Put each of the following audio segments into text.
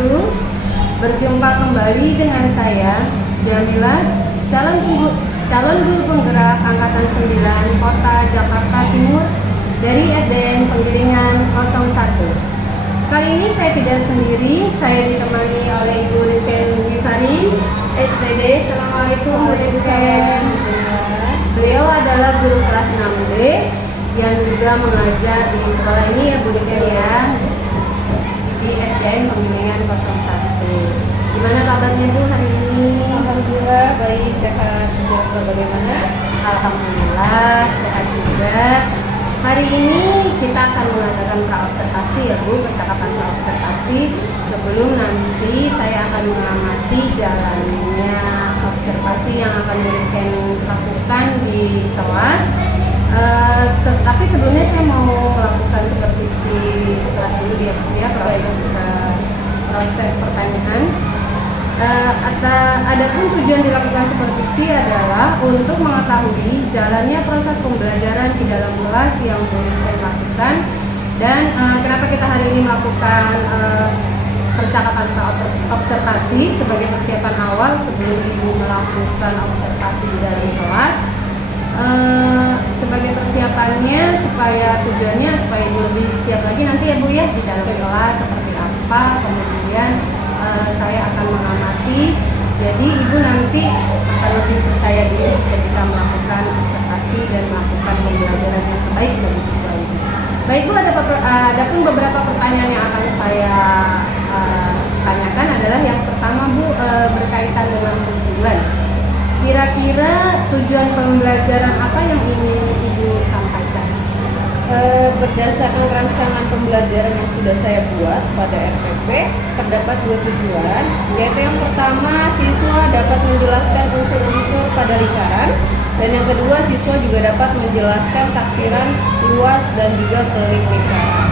wabarakatuh. Berjumpa kembali dengan saya, Jamila, calon guru penggerak Angkatan 9 Kota Jakarta Timur dari SDN Penggiringan 01. Kali ini saya tidak sendiri, saya ditemani oleh Ibu Rizken Givari, SPD. Assalamualaikum Bu Rizken. Beliau adalah guru kelas 6D yang juga mengajar di sekolah ini ya Bu Rizken ya, di SDN Penggiringan 01. Gimana kabarnya Bu hari ini? Alhamdulillah baik, sehat. Bagaimana? Alhamdulillah sehat juga. Hari ini kita akan mengadakan praobservasi ya Bu, percakapan praobservasi. Sebelum nanti saya akan mengamati jalannya observasi yang akan Bu Rizken lakukan di kelas. Tapi sebelumnya saya mau melakukan supervisi kelas dulu ya, proses pertanyaan. Adapun tujuan dilakukan supervisi adalah untuk mengetahui jalannya proses pembelajaran di dalam kelas yang Bu Rizken lakukan, dan kenapa kita hari ini melakukan percakapan observasi sebagai persiapan awal sebelum Ibu melakukan observasi di dalam kelas. Sebagai persiapannya tujuannya supaya Ibu lebih siap lagi nanti ya Bu ya di dalam kelas seperti apa, kemudian saya akan mengamati, jadi Ibu nanti akan lebih percaya diri ketika melakukan observasi dan melakukan pembelajaran yang terbaik bagi siswa Ibu. Baik Bu, ada pun beberapa pertanyaan yang akan saya tanyakan adalah yang pertama Bu, berkaitan dengan tujuan. Kira-kira tujuan pembelajaran apa yang ingin Ibu sampaikan? Berdasarkan rancangan pembelajaran yang sudah saya buat pada RPP, terdapat dua tujuan, yaitu yang pertama, siswa dapat menjelaskan unsur-unsur pada lingkaran, dan yang kedua, siswa juga dapat menjelaskan taksiran luas dan juga keliling lingkaran.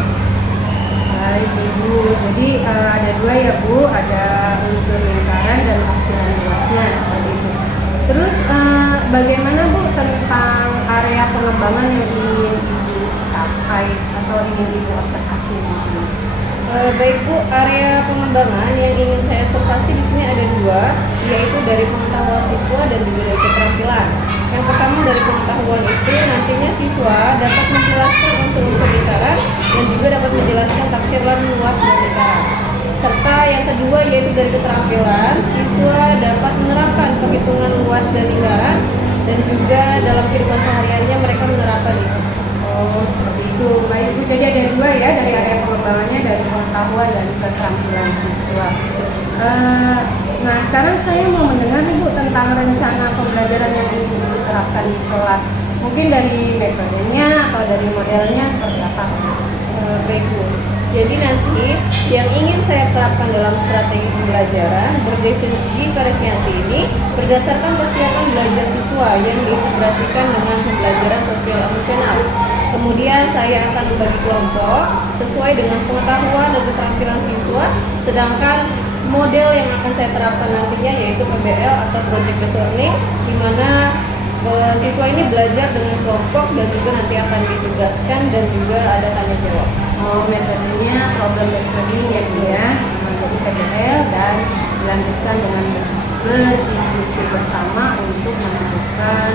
Baik Ibu, jadi ada dua ya Bu, ada unsur lingkaran dan taksiran luasnya seperti itu. Terus bagaimana Bu tentang area pengembangan yang ingin Ibu capai atau ingin Ibu observasi? Baik Bu, area pengembangan yang ingin saya observasi di sini ada dua, yaitu dari pengetahuan siswa dan juga dari keterampilan. Yang pertama dari pengetahuan itu nantinya siswa dapat menjelaskan unsur-unsur lingkaran dan juga dapat menjelaskan taksiran luas dan lingkaran. Serta yang kedua yaitu dari keterampilan, siswa dapat menerapkan perhitungan luas dan lingkaran dan juga dalam kehidupan sehariannya mereka menerapkan itu. Oh seperti itu. Baik Bu, jadi ada dua ya, dari area pengembangannya, dari pengetahuan dan keterampilan siswa. Nah sekarang saya mau mendengar Ibu tentang rencana pembelajaran yang ingin diterapkan di kelas. Mungkin dari metodenya atau dari modelnya seperti apa? Baik Bu, jadi nanti yang ingin saya terapkan dalam strategi pembelajaran berdiferensiasi ini berdasarkan persiapan belajar siswa yang diintegrasikan dengan pembelajaran sosial emosional. Kemudian saya akan membagi kelompok sesuai dengan pengetahuan dan keterampilan siswa, sedangkan model yang akan saya terapkan nantinya yaitu PBL atau Project Based Learning, di mana siswa ini belajar dengan kelompok dan juga nanti akan ditugaskan dan juga ada tanya jawab. Oh, metodenya problem based learning ya Bu ya, menjadi PBL dan dilanjutkan dengan berdiskusi bersama untuk menemukan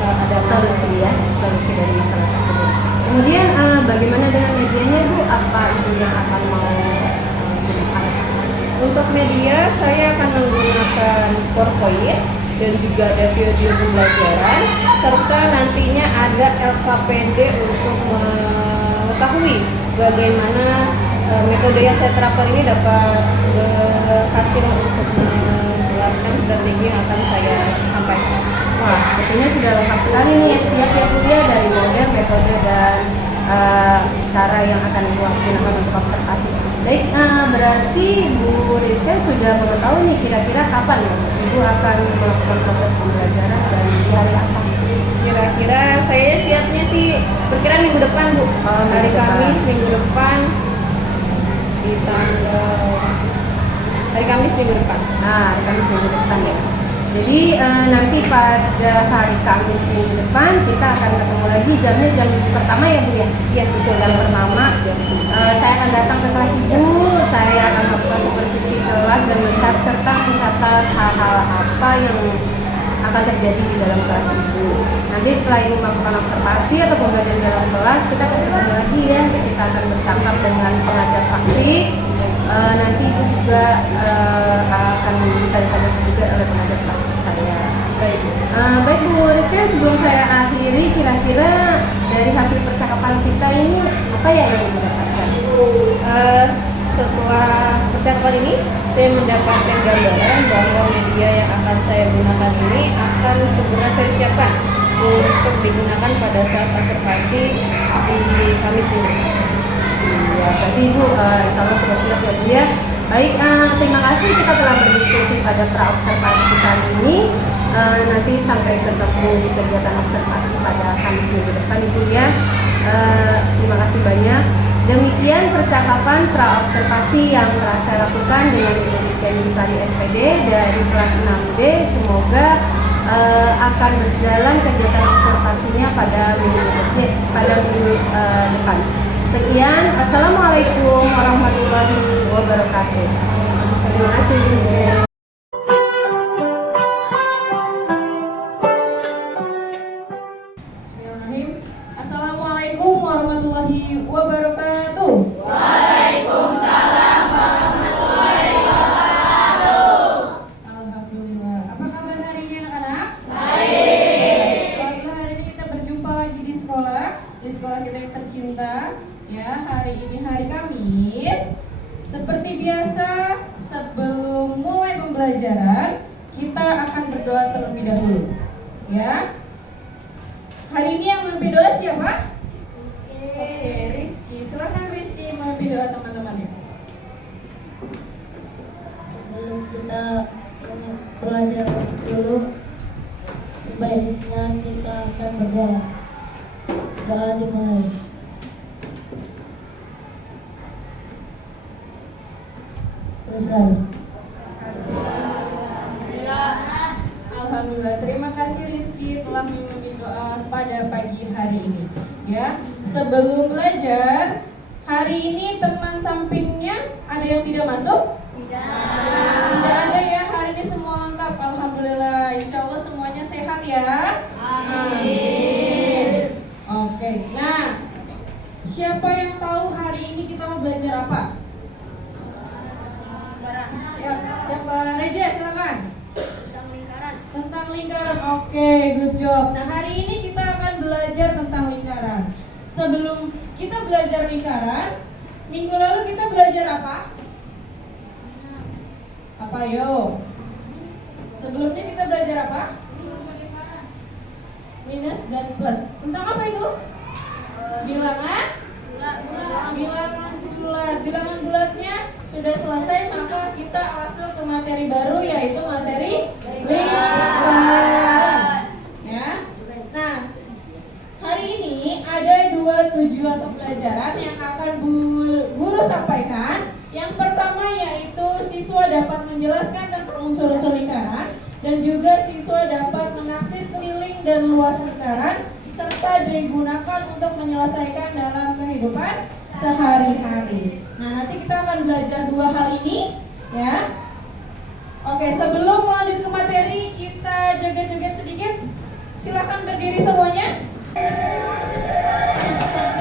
ada solusi solusi dari masalah tersebut. Kemudian bagaimana dengan medianya Bu? Apa Ibu yang akan mau gunakan? Untuk media saya akan menggunakan PowerPoint dan juga ada video pembelajaran serta nantinya ada LKPD untuk mengetahui bagaimana metode yang saya terapkan ini dapat berhasil untuk menjelaskan strategi yang akan saya sampaikan. Wah, sepertinya sudah lengkap sekali nih, siap ya Bu ya, dari model, metode dan cara yang akan Ibu gunakan untuk observasi. Baik, berarti Bu Rizken sudah mengetahui nih kira-kira kapan ya Ibu akan melakukan proses pembelajaran dan di hari apa? Kira-kira saya siapnya sih perkiraan minggu depan Bu. Hari Kamis minggu depan di tanggal hari Kamis minggu depan. Nah, hari Kamis minggu depan ya. Jadi nanti pada hari Kamis minggu depan kita akan ketemu lagi, jamnya jam pertama ya Bu ya? Iya betul. Jam pertama. Saya akan datang ke kelas Ibu, saya akan melakukan supervisi kelas dan melihat serta mencatat hal-hal apa yang akan terjadi di dalam kelas Ibu. Nanti setelah Ibu melakukan observasi atau pembelajaran di dalam kelas, kita akan ketemu lagi ya. Kita akan bercakap dengan pengajar praktik. Nanti Ibu juga akan ditanya juga oleh pengajar praktik saya. Baik Bu Rizky, sebelum saya akhiri, kira-kira dari hasil percakapan kita ini apa ya yang Ibu dapatkan? Setelah percakapan ini, saya mendapatkan gambaran bahwa media yang akan saya gunakan ini akan segera saya siapkan untuk digunakan pada saat observasi di Kamis ini. Ya, berarti Ibu insya Allah sudah siap ya Bu ya. Baik, terima kasih kita telah berdiskusi pada pra-observasi kali ini. Nanti sampai ketemu di kegiatan observasi pada Kamis minggu depan Ibu ya. Terima kasih banyak. Demikian percakapan pra-observasi yang telah saya lakukan dengan Ibu Rizky Yunifari SPD dari kelas 6D. Semoga akan berjalan kegiatan observasinya pada minggu depan. Sekian, Assalamualaikum warahmatullahi wabarakatuh. Terima kasih. Bismillahirrahmanirrahim. Assalamualaikum warahmatullahi wabarakatuh. Alhamdulillah. Apa kabar hari ini anak-anak? Baik. Alhamdulillah, hari ini kita berjumpa lagi di sekolah kita yang tercinta. Ya, hari ini hari Kamis. Seperti biasa, sebelum mulai pembelajaran, kita akan berdoa terlebih dahulu. Ya. Hari ini yang memimpin doa siapa? Oke, Rizky. Silakan Rizky memimpin doa teman-temannya. Sebelum kita belajar dulu, sebaiknya kita akan berdoa. Doa dimulai. Selesai. Alhamdulillah, terima kasih Rizky telah memimpin doa pada pagi hari ini. Ya, sebelum belajar, hari ini teman sampingnya ada yang tidak masuk? Tidak ada ya, hari ini semua lengkap. Alhamdulillah, insya Allah semuanya sehat ya. Amin. Oke, nah siapa yang tahu hari ini kita mau belajar apa? Siapa? Reja, silakan. Tentang lingkaran. Oke, good job. Nah, hari ini kita akan belajar tentang lingkaran. Sebelum kita belajar lingkaran, minggu lalu kita belajar apa? Apa yo? Sebelumnya kita belajar apa? Minus dan plus. Tentang apa itu? Bilangan? Bilangan bulat. Bilangan bulatnya sudah selesai, maka kita masuk ke materi baru, yaitu materi lingkaran. Ya. Nah, hari ini ada dua tujuan pembelajaran yang akan guru sampaikan. Yang pertama yaitu siswa dapat menjelaskan tentang unsur-unsur lingkaran, dan juga siswa dapat menaksir keliling dan luas lingkaran serta digunakan untuk menyelesaikan dalam kehidupan sehari-hari. Nah, nanti kita akan belajar dua hal ini, ya. Oke, sebelum lanjut ke materi, kita joget-joget sedikit. Silakan berdiri semuanya. Lebih cepat.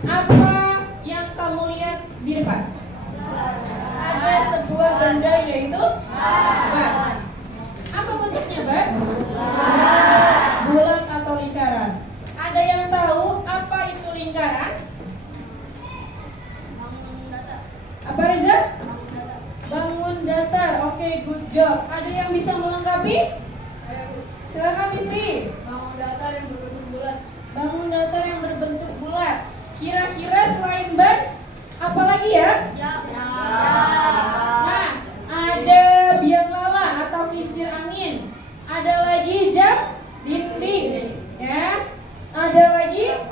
Apa yang kamu lihat di depan? Ada sebuah benda yaitu ban. Apa bentuknya ban? Bulat atau lingkaran? Ada yang tahu apa itu lingkaran? Apa Reza? Bangun datar. Oke, good job. Ada yang bisa melengkapi? Silakan Misri. Bangun datar yang berbentuk bulat. Bangun datar yang berbentuk bulat. Kira-kira selain ban, apa lagi ya? Nah, ada biang lala atau kincir angin. Ada lagi jam dinding, ya. Ada lagi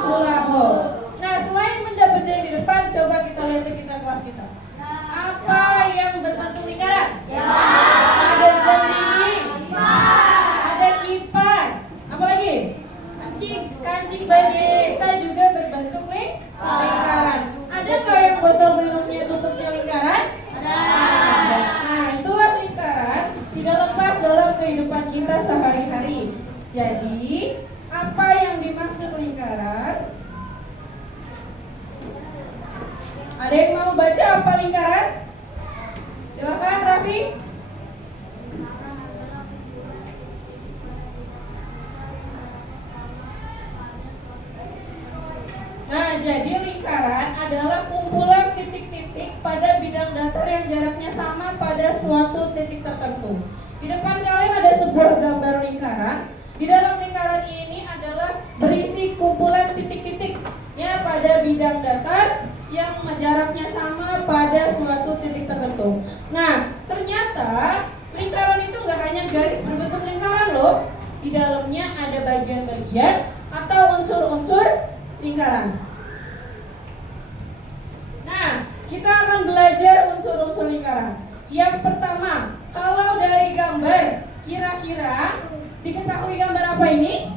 lampu. Nah, selain benda-benda di depan, coba kita lihat sekitar kelas kita. Apa yang berbentuk lingkaran? Ada jam dinding. Ada kipas. Apa lagi? Kancing baju kita juga berbentuk lingkaran. Ada nggak yang botol minumnya tutupnya lingkaran? Ada. Nah, itulah lingkaran tidak lepas dalam kehidupan kita sehari-hari. Jadi, apa yang dimaksud lingkaran? Ada yang mau baca apa lingkaran? Silakan Raffi. Nah, jadi lingkaran adalah kumpulan titik-titik pada bidang datar yang jaraknya sama pada suatu titik tertentu. Di depan kalian ada sebuah gambar lingkaran. Di dalam lingkaran ini adalah berisi kumpulan titik-titik ya pada bidang datar yang jaraknya sama pada suatu titik tertentu. Nah, ternyata lingkaran itu nggak hanya garis berbentuk lingkaran loh. Di dalamnya ada bagian-bagian atau unsur-unsur lingkaran. Nah, kita akan belajar unsur-unsur lingkaran. Yang pertama, kalau dari gambar, kira-kira diketahui gambar apa ini?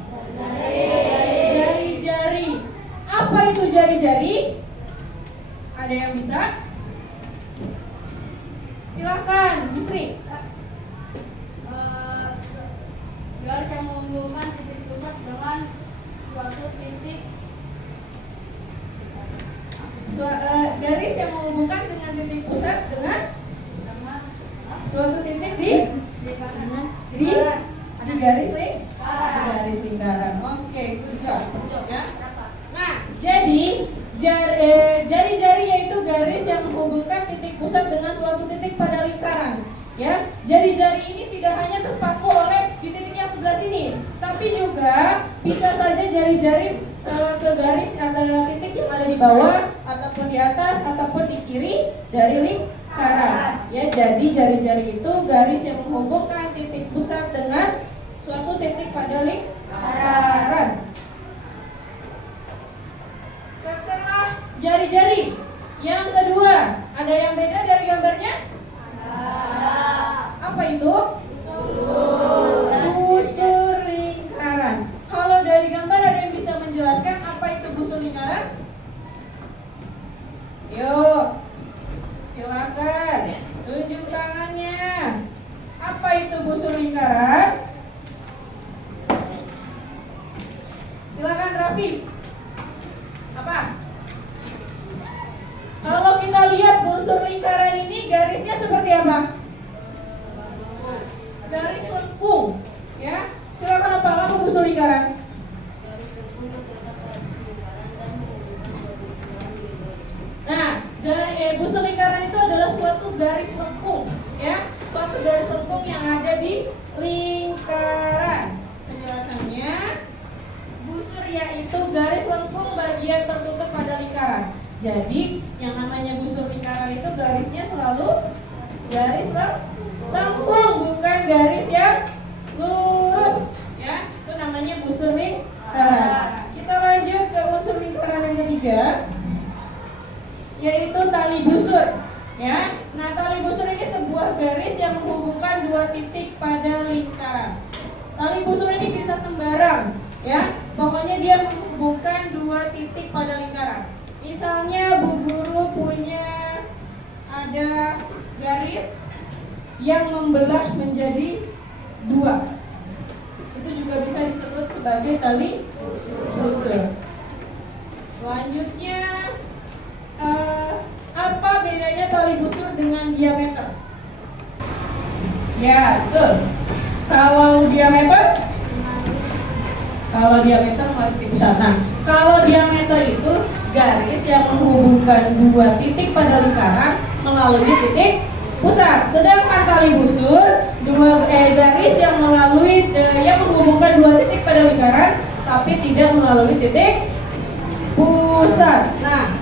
Jari-jari. Apa itu jari-jari? Ada yang bisa? Silakan, Bisri. Garis yang menghubungkan titik pusat dengan suatu titik. Garis yang menghubungkan dengan titik pusat dengan suatu titik di garis lingkaran. Oke, good job. Ya. Nah, jadi jari-jari yaitu garis yang menghubungkan titik pusat dengan suatu titik pada lingkaran. Ya, jari-jari ini tidak hanya terpaku oleh di titik yang sebelah sini, tapi juga bisa saja jari-jari ke garis atau titik yang ada di bawah ataupun di atas ataupun di kiri dari lingkaran. Ya, jadi jari-jari itu garis yang menghubungkan titik pusat dengan suatu titik pada lingkaran. Setelah jari-jari, yang kedua, ada yang beda dari gambarnya? Apa itu? Busur lingkaran. Kalau dari gambar ada yang bisa menjelaskan apa itu busur lingkaran? Yuk, silakan tunjuk tangannya. Apa itu busur lingkaran? Silakan Raffi. Apa? Kalau kita lihat busur lingkaran ini garisnya seperti apa? Garis lengkung, ya. Silakan apa busur lingkaran? Nah, dari busur lingkaran itu adalah suatu garis lengkung, ya. Suatu garis lengkung yang ada di lingkaran. Penjelasannya, busur yaitu garis lengkung bagian tertutup pada lingkaran. Jadi, yang namanya busur lingkaran itu garisnya selalu garis lengkung, bukan garis yang lurus, ya. Itu namanya busur lingkaran. Kita lanjut ke unsur lingkaran yang ketiga, yaitu tali busur, ya. Nah, tali busur ini sebuah garis yang menghubungkan dua titik pada lingkaran. Tali busur ini bisa sembarang, ya. Pokoknya dia menghubungkan dua titik pada lingkaran. Misalnya Bu Guru punya ada garis yang membelah menjadi dua. Itu juga bisa disebut sebagai tali busur. Selanjutnya Selanjutnya, apa bedanya tali busur dengan diameter? Ya, betul. Kalau diameter melalui titik pusat. Nah, kalau diameter itu garis yang menghubungkan dua titik pada lingkaran melalui titik pusat. Sedangkan tali busur garis yang menghubungkan dua titik pada lingkaran tapi tidak melalui titik pusat. Nah,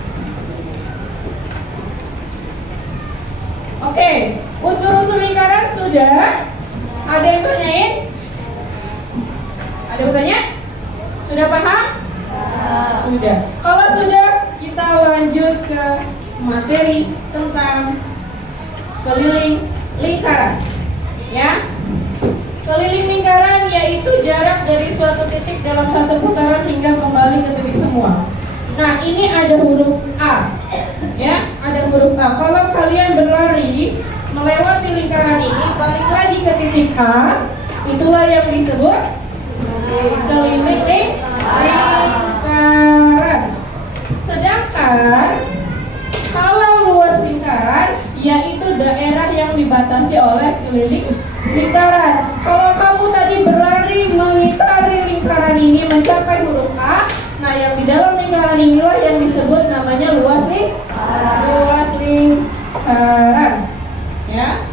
oke, unsur-unsur lingkaran sudah. Ada yang tanyain? Ada yang bertanya? Sudah paham? Sudah. Kalau sudah, kita lanjut ke materi tentang keliling lingkaran. Ya. Keliling lingkaran yaitu jarak dari suatu titik dalam satu putaran hingga kembali ke titik semua. Nah, ini ada huruf A. Ya, ada huruf A. Kalau kalian berlari melewati lingkaran ini, balik lagi ke titik A, itulah yang disebut keliling lingkaran. Sedangkan kalau luas lingkaran yaitu daerah yang dibatasi oleh keliling lingkaran. Kalau kamu tadi berlari mengitari lingkaran ini mencapai huruf A, nah yang di dalam lingkaran inilah yang disebut namanya luas lingkaran. Ya.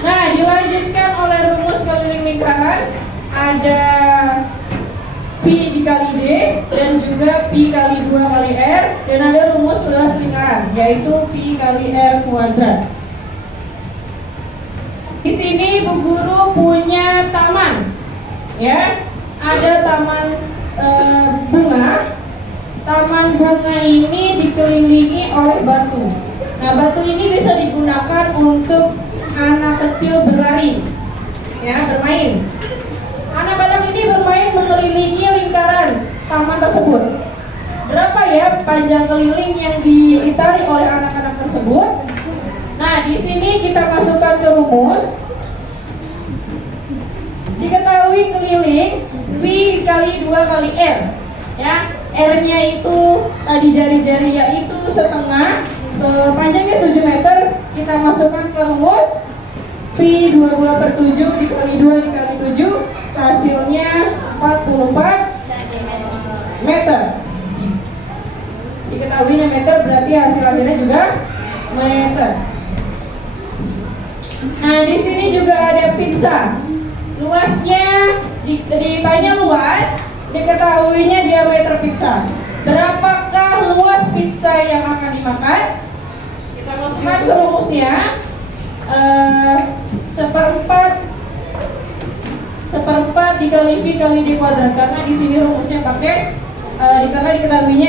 Nah, dilanjutkan oleh rumus keliling lingkaran. Ada Pi dikali D dan juga Pi kali 2 kali R, dan ada rumus luas lingkaran yaitu Pi kali R kuadrat. Di sini Bu Guru punya taman. Ya. Ada taman bunga. Taman bunga ini dikelilingi oleh batu. Nah, batu ini bisa digunakan untuk anak kecil berlari, ya, bermain. Anak-anak ini bermain mengelilingi lingkaran taman tersebut. Berapa ya panjang keliling yang diitari oleh anak-anak tersebut? Nah, di sini kita masukkan ke rumus. Diketahui keliling Pi kali 2 kali R. Ya, R-nya itu tadi jari-jari yaitu setengah, panjangnya 7 meter. Kita masukkan ke rumus Pi 22/7 dikali 2 dikali 7, hasilnya 44 meter. Diketahuinya meter berarti hasil akhirnya juga meter. Nah, di sini juga ada pizza. Luasnya ditanya luas, diketahuinya diameter pizza. Berapakah luas pizza yang akan dimakan? Kita masukkan ke rumusnya. Seperempat dikali Pi kali D kuadrat, karena di sini rumusnya pakai karena diketahuinya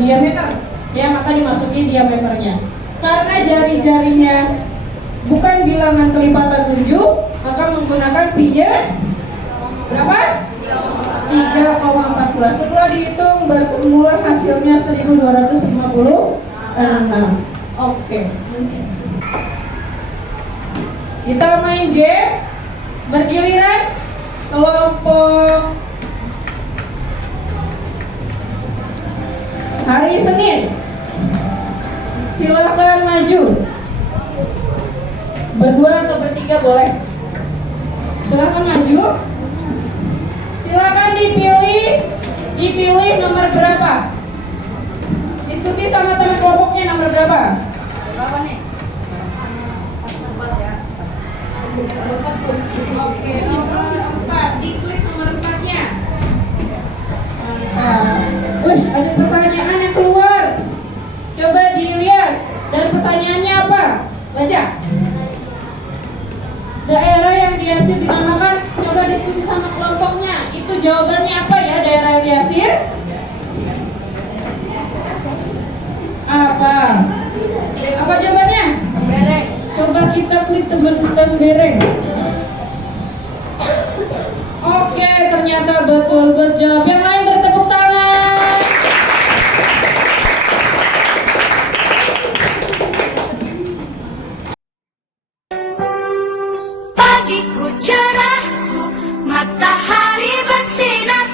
diameter, ya, maka dimasuki diameternya. Karena jari-jarinya bukan bilangan kelipatan 7, maka menggunakan Pi-nya berapa? 3,14. Setelah dihitung bermula hasilnya 1256. Oke. Kita main game bergiliran. Kelompok hari Senin, silakan maju. Berdua atau bertiga boleh. Silakan maju. Silakan dipilih nomor berapa. Diskusi sama teman kelompoknya nomor berapa. Berapa nih? Oke, nomor 4. Diklik nomor 4-nya. Ada pertanyaan yang keluar. Coba dilihat. Dan pertanyaannya apa? Baca. Daerah yang diarsir dinamakan. Coba diskusi sama kelompoknya. Itu jawabannya apa ya, daerah yang diarsir? Apa? Apa jawabannya? Tembereng. Coba kita klik Tembereng. Oke, ternyata betul. Good job. Yang lain bertepuk tangan. Pagiku cerahku, matahari bersinar.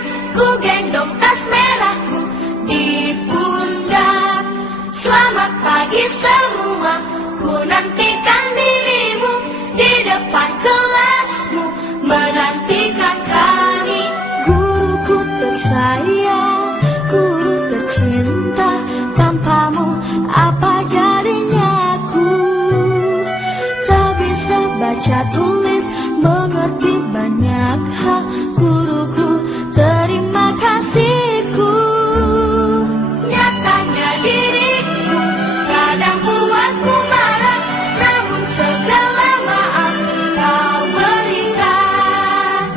tersayang, guru tercinta, tanpamu apa jadinya aku? Tak bisa baca tulis, mengerti banyak hal, guruku terima kasihku. Nyatanya diriku kadang buatku marah, namun segala maaf kau berikan.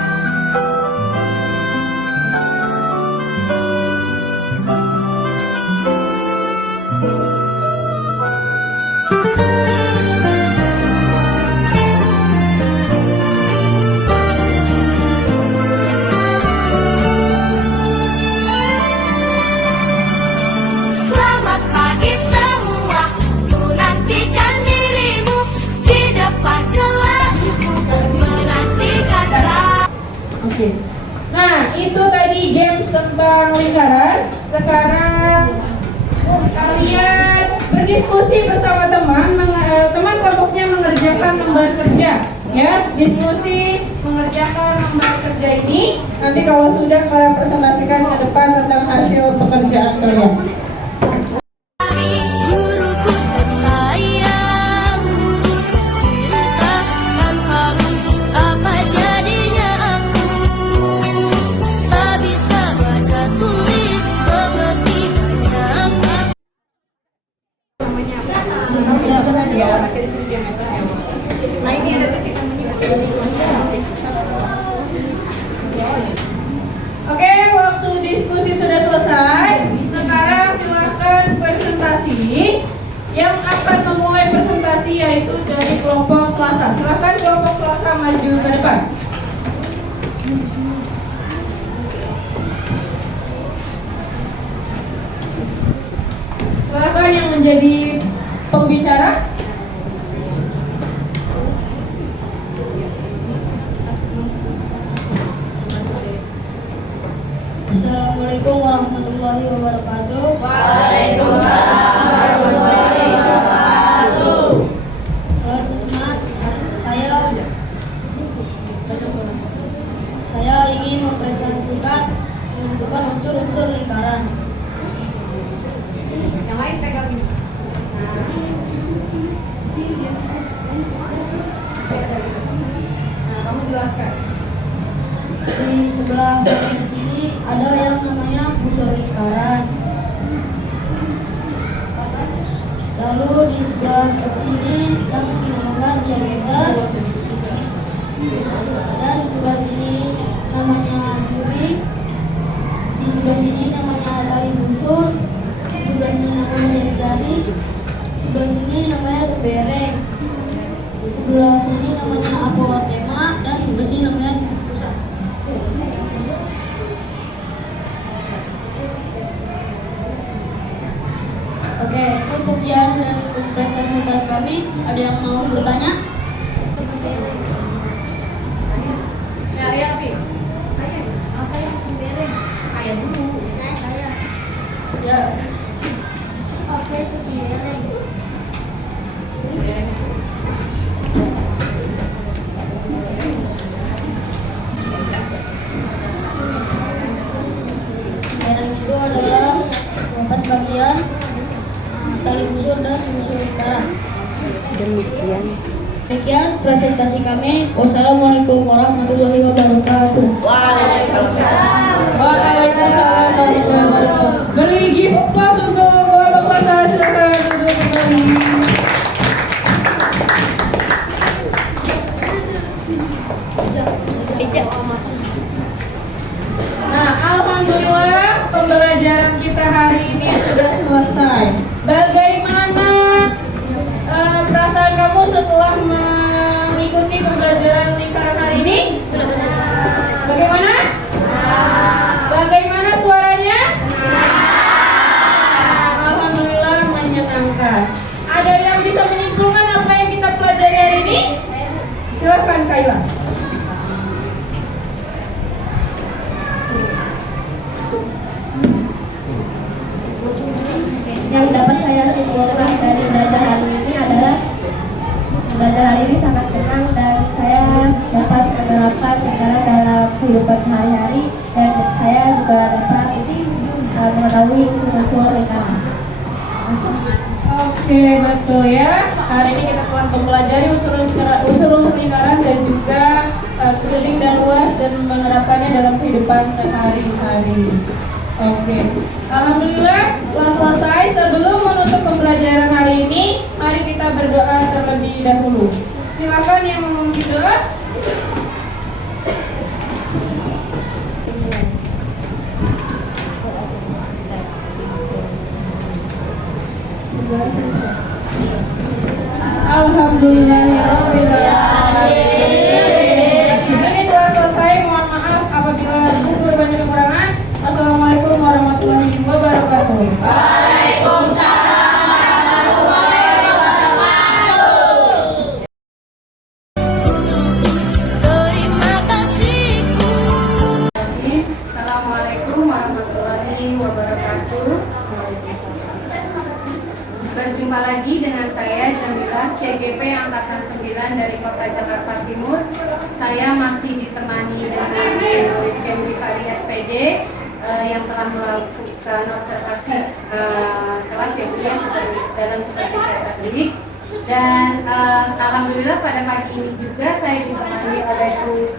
Selamat pagi semua, ku nantikan dirimu di depan kelasku, menantikan kau. Oke. Nah, itu tadi games tentang lingkaran. Sekarang kalian berdiskusi bersama teman, teman kelompoknya mengerjakan lembar kerja. Ya, diskusi mengerjakan lembar kerja ini. Nanti kalau sudah kalian presentasikan ke depan tentang hasil pekerjaan kalian. Guruku tersayang, guru tercinta, tanpamu apa jadinya aku? Tak bisa baca tulis, mengerti banyak. Nah, ini ada titik Oke, waktu diskusi sudah selesai. Sekarang silahkan presentasi. Yang akan memulai presentasi yaitu dari kelompok Selasa. Silahkan kelompok Selasa maju ke depan. Silahkan yang menjadi pembicara. Assalamualaikum warahmatullahi wabarakatuh. Waalaikumsalam warahmatullahi wabarakatuh. Halo teman-teman, saya ingin mempresentasikan menentukan unsur-unsur lingkaran. Yang lain pegang ini. Nah, kamu jelaskan. Di sebelah kiri ada yang namanya unsur lingkaran. Lalu di sebelah sini yang dinamakan diameter. Dan di sebelah sini namanya duri. Di sebelah sini namanya tali busur. Di sebelah sini namanya jari-jari. Di sebelah sini namanya kebereng. Di sebelah sini namanya apotema dan di sebelah sini namanya titik pusat. Oke, itu sekian dari presentasi kami. Ada yang mau bertanya? Ya, ya, Pi. Apa yang kebereng? Ayah dulu. Saya. Ya. Apa itu kebereng? Kebereng itu adalah 4 bagian tali busur dan busur lingkaran. Demikian presentasi kami. Wassalamualaikum warahmatullahi wabarakatuh. Waalaikumsalam. Waalaikumsalam warahmatullahi wabarakatuh. Beri gift applause untuk kelompok Selasa. Silakan duduk kembali. Nah, alhamdulillah pembelajaran kita hari ini sudah selesai. Bagaimana perasaan kamu setelah mengikuti pembelajaran lingkaran hari ini? Bagaimana? Bagaimana suaranya? Alhamdulillah menyenangkan. Ada yang bisa menyimpulkan apa yang kita pelajari hari ini? Silakan Kayla. Yang dapat saya simpulkan dari belajar hari ini adalah belajar hari ini sangat senang dan saya dapat menerapkan secara dalam kehidupan sehari-hari. Oke, betul ya. Hari ini kita telah mempelajari unsur-unsur lingkaran dan juga keliling dan luas dan menerapkannya dalam kehidupan sehari-hari. Oke, alhamdulillah telah selesai. Sebelum menutup pembelajaran hari ini, mari kita berdoa terlebih dahulu. Silakan yang mau berdoa. Alhamdulillahirobbilalamin. Ini telah selesai. Mohon maaf apabila banyak kekurangan. Assalamualaikum warahmatullahi wabarakatuh. Terima kasihku. Assalamualaikum warahmatullahi wabarakatuh. Berjumpa lagi dengan saya Jamila, CGP Angkatan 9 dari Kota Jakarta Timur. Saya masih ditemani dengan penulis Kemdikbud SPD yang telah melakukan observasi kelas ya Bu ya, seperti saya tadi. Dan alhamdulillah pada pagi ini juga saya ditemani oleh Bu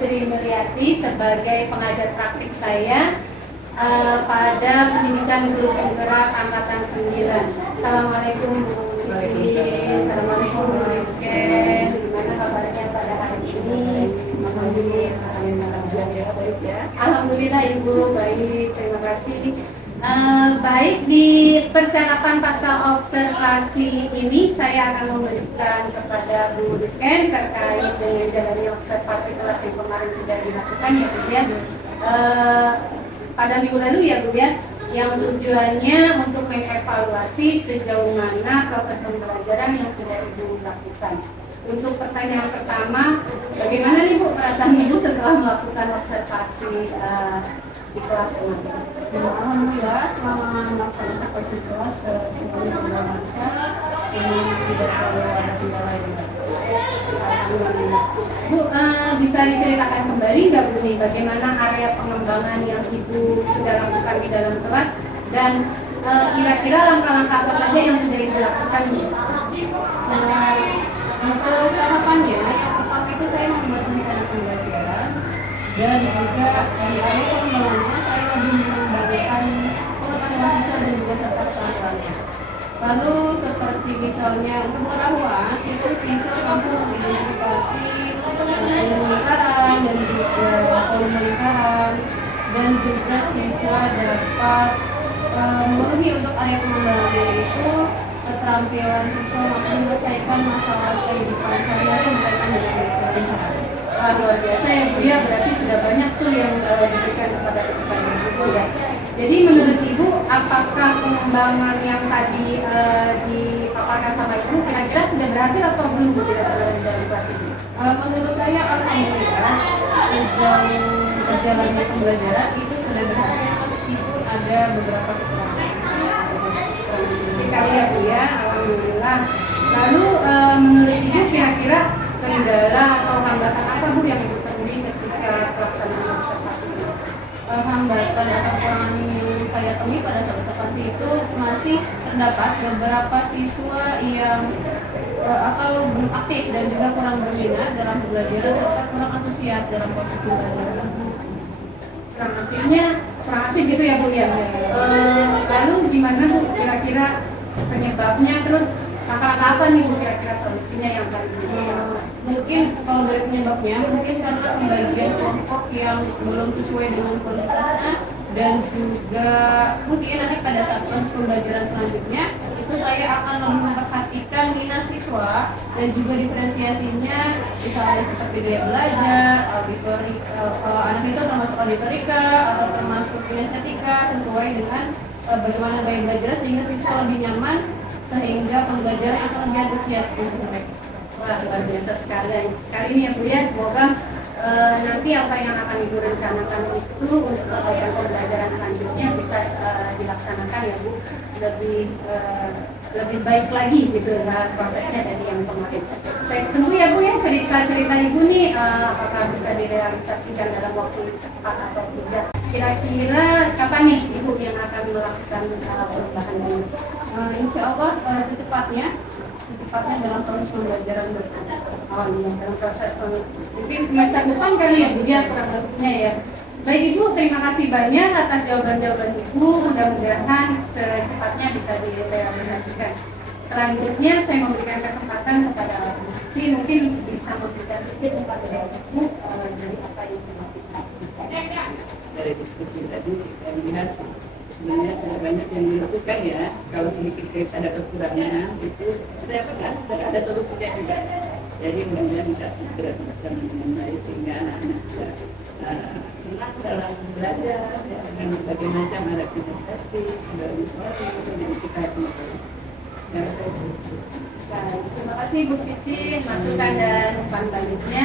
Sri Mulyati sebagai pengajar praktik saya pada pendidikan guru penggerak angkatan 9. Assalamualaikum Bu Sri. Assalamualaikum Bu Rizken. Gimana kabarnya pada hari ini? Alhamdulillah Ibu baik, terima kasih. Baik, di percakapan pasca observasi ini saya akan memberikan kepada Bu Rizken terkait dengan jalannya observasi kelas yang kemarin sudah dilakukan ya Bu ya. Pada minggu lalu ya Bu ya, yang tujuannya untuk mengevaluasi sejauh mana proses pembelajaran yang sudah Ibu lakukan. Untuk pertanyaan pertama, bagaimana nih Bu perasaan Ibu setelah melakukan observasi di kelas kemarin? Alhamdulillah selama melakukan observasi kelas semuanya sudah lancar dan tidak terlalu ada kendala yang Bu, bisa diceritakan kembali nggak Bu nih bagaimana area pengembangan yang Ibu sudah lakukan di dalam kelas dan kira-kira langkah-langkah apa saja yang sudah Ibu lakukan nih? Untuk tahapannya, yang pertama itu saya membuat rencana pembelajaran dan juga di area pengembangannya saya lebih mengembangkan pengetahuan siswa dan juga serta pengetahuannya. Lalu seperti misalnya untuk pengetahuan itu siswa mampu mengidentifikasi ilmu lingkaran dan juga volume lingkaran dan juga siswa dapat memenuhi untuk area pengembangannya itu keterampilan siswa mampu menyelesaikan masalah kehidupan sehari-hari berkaitan dengan lingkaran. Luar biasa ya Bu ya, berarti sudah banyak tuh yang diberikan kepada peserta Ibu ya. Jadi menurut Ibu, apakah pengembangan yang tadi dipaparkan sama Ibu kira-kira sudah berhasil atau belum Bu dalam kelas ini? Menurut saya alhamdulillah sejauh berjalannya pembelajaran itu sudah berhasil meskipun ada beberapa kekurangan. Sekali ya Bu ya, alhamdulillah. Lalu menurut Ibu kira-kira kendala atau hambatan apa Bu yang Ibu temui ketika pelaksanaan observasi ini? Hambatan atau kekurangan yang saya temui pada saat observasi itu masih terdapat beberapa siswa yang atau belum aktif dan juga kurang berminat dalam pembelajaran serta kurang antusias dalam proses pembelajaran. Kurang aktif gitu ya Bu ya. Lalu gimana Bu kira-kira penyebabnya, terus langkah apa nih Bu kira-kira solusinya yang paling Mungkin kalau dari penyebabnya mungkin karena pembagian kelompok yang belum sesuai dengan kualitasnya dan juga mungkin nanti pada saat proses pembelajaran selanjutnya itu saya akan lebih memperhatikan minat siswa dan juga diferensiasinya, misalnya seperti gaya belajar, kalau anak itu termasuk auditorika atau termasuk kinestetika sesuai dengan bagaimana gaya belajar sehingga siswa lebih nyaman sehingga pembelajaran akan lebih antusias untuk mereka. Wah, luar biasa sekali nih ya Bu ya. Semoga nanti apa yang akan Ibu rencanakan itu untuk perbaikan pembelajaran selanjutnya bisa dilaksanakan ya Bu, lebih baik lagi gitu prosesnya dari yang kemarin. Saya tunggu ya Bu ya cerita-cerita Ibu nih apakah bisa direalisasikan dalam waktu cepat atau tidak. Kira-kira kapan nih Ibu yang akan melakukan perubahan ini? Insya Allah secepatnya dalam proses pembelajaran Oh iya, dalam proses mungkin semester depan kali ya Bu ya, kurang lebihnya ya. Baik Ibu, terima kasih banyak atas jawaban-jawaban Ibu. Mudah-mudahan secepatnya bisa direalisasikan. Selanjutnya saya memberikan kesempatan kepada Si mungkin bisa memberikan sedikit kepada Ibu dari apa yang dilakukan. Dari diskusi tadi saya melihat sebenarnya sudah banyak yang dilakukan ya. Kalau sedikit cerita ada kekurangan itu saya pernah ada solusinya juga. Jadi mudah-mudahan bisa segera terlaksana dengan baik sehingga anak-anak bisa senang dalam belajar ya, dengan berbagai macam ada kinestetik, ada visualisasi, jadi kita harus ya, Baik, terima kasih Bu Cici masukan dan umpan baliknya.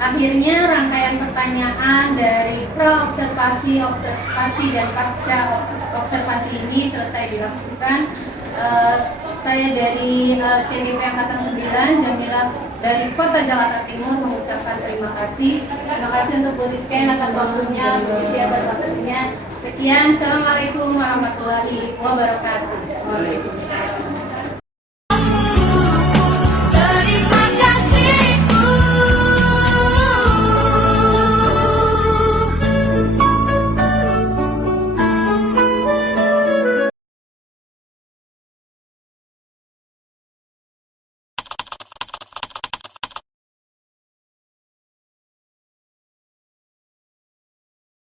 Akhirnya rangkaian pertanyaan dari pra-observasi, observasi dan pasca observasi ini selesai dilakukan. Saya dari CDP Angkatan 9, Jamila dari Kota Jakarta Timur mengucapkan terima kasih. Terima kasih untuk Bu Rizken atas waktunya, Bu Cici atas waktunya. Sekian, Assalamualaikum warahmatullahi wabarakatuh. Waalaikumsalam.